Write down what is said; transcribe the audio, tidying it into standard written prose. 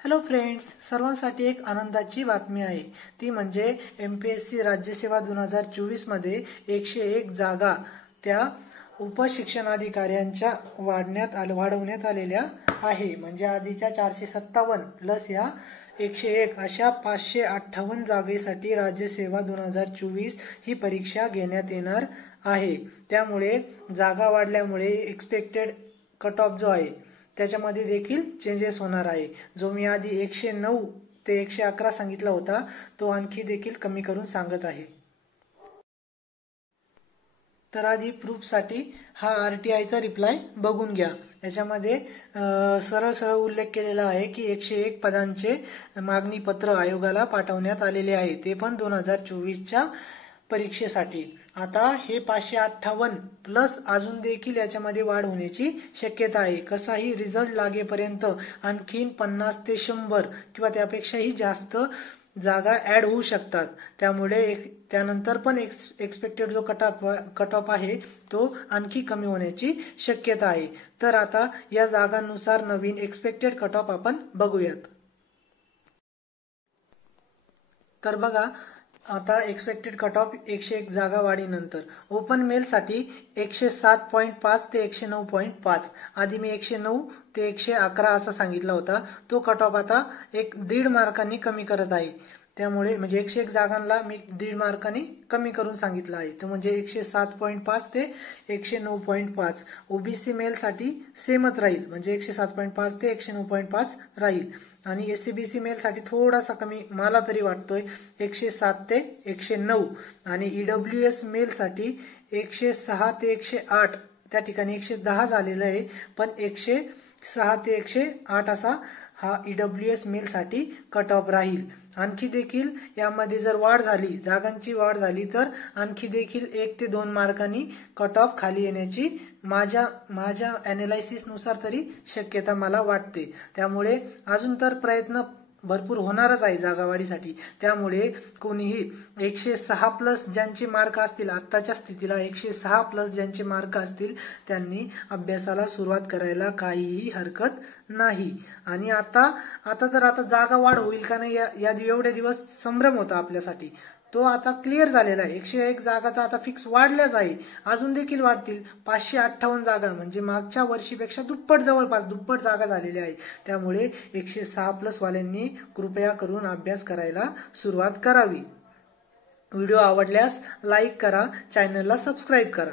Hello friends, सर्वांसाठी एक आनंदाची बातमी आहे। ती म्हणजे एमपीएससी राज्यसेवा 2024 मध्ये 101 जागा त्या उपशिक्षणाधिकाऱ्यांच्या वाढवण्यात आलेल्या आहे। म्हणजे आधीच्या 457 प्लस या 101 अशा 558 जागेसाठी राज्यसेवा 2024 ही परीक्षा घेण्यात येणार आहे। त्यामुळे जागा वाढल्यामुळे एक्सपेक्टेड कट ऑफ जो आहे त्याच्यामध्ये देखील चेंजेस होणार आहे। जो मी आधी 109 ते 111 सांगितला होता तो आणखी देखील कमी करून सांगत आहे। तर आधी प्रूफसाठी हा आरटीआयचा रिप्लाय बघून घ्या। याच्यामध्ये सरळ उल्लेख केलेला आहे की 101 पदांचे मागणी पत्र आयोगाला पाठवण्यात आलेले आहे, ते पण 2024च्या परीक्षेसाठी। आता हे 558 प्लस अजून देखील याच्यामध्ये वाढ होण्याची शक्यता आहे। कसाही रिझल्ट लागेपर्यंत आणखीन 50 ते 100 किंवा त्यापेक्षाही जास्त जागा ऍड होऊ शकतात। त्यामुळे त्यानंतर पण एक्सपेक्टेड जो कट ऑफ आहे तो आणखी कमी होण्याची शक्यता आहे। तर आता या जागांनुसार नवीन एक्सपेक्टेड कट ऑफ आपण बघूयात। तर बघा, आता एक्सपेक्टेड कट ऑफ 101 जागा वाढीनंतर ओपन मेल साठी 107.5 ते 109.5, आधी मी 109 ते 111 असा सांगितला होता। तो कट ऑफ आता 1.5 मार्कांनी कमी करत आहे। त्यामुळे म्हणजे 101 जागांना मी 1.5 मार्कांनी कमी करून सांगितलं आहे। तर म्हणजे 107.5 ते 109.5। ओबीसी मेल साठी सेमच राहील, म्हणजे 107.5 ते 109.5 राहील। आणि एससीबीसी मेल साठी थोडासा कमी मला तरी वाटतोय, 107 ते 109। आणि ईडब्ल्यूएस मेल साठी 106 ते 108, त्या ठिकाणी 110 झालेलं आहे, पण 106 ते 108 असा हा ईडब्ल्यूएस मेल साठी कट ऑफ राहील। आणखी देखील यामध्ये जर वाढ झाली, जागांची वाढ झाली, तर आणखी देखील 1 ते 2 मार्कांनी कट ऑफ खाली येण्याची माझ्या अनालिसिस नुसार तरी शक्यता मला वाटते। त्यामुळे अजून तर प्रयत्न भरपूर होणारच आहे जागावाढीसाठी। त्यामुळे कोणीही 106 प्लस ज्यांचे मार्क असतील, आत्ताच्या स्थितीला 106 प्लस ज्यांचे मार्क असतील त्यांनी अभ्यासाला सुरुवात करायला काहीही हरकत नाही। आणि आता जागा वाढ होईल का नाही या एवढे दिवस संभ्रम होता आपल्यासाठी, तो आता क्लिअर झालेला आहे। 101 जागा तर आता फिक्स वाढल्याच आहे, अजून देखील वाढतील। 558 जागा म्हणजे मागच्या वर्षीपेक्षा जवळपास दुप्पट जागा झालेल्या आहे। त्यामुळे 106 प्लस वाल्यांनी कृपया करून अभ्यास करायला सुरुवात करावी। व्हिडिओ आवडल्यास लाईक करा, चॅनलला सबस्क्राईब करा।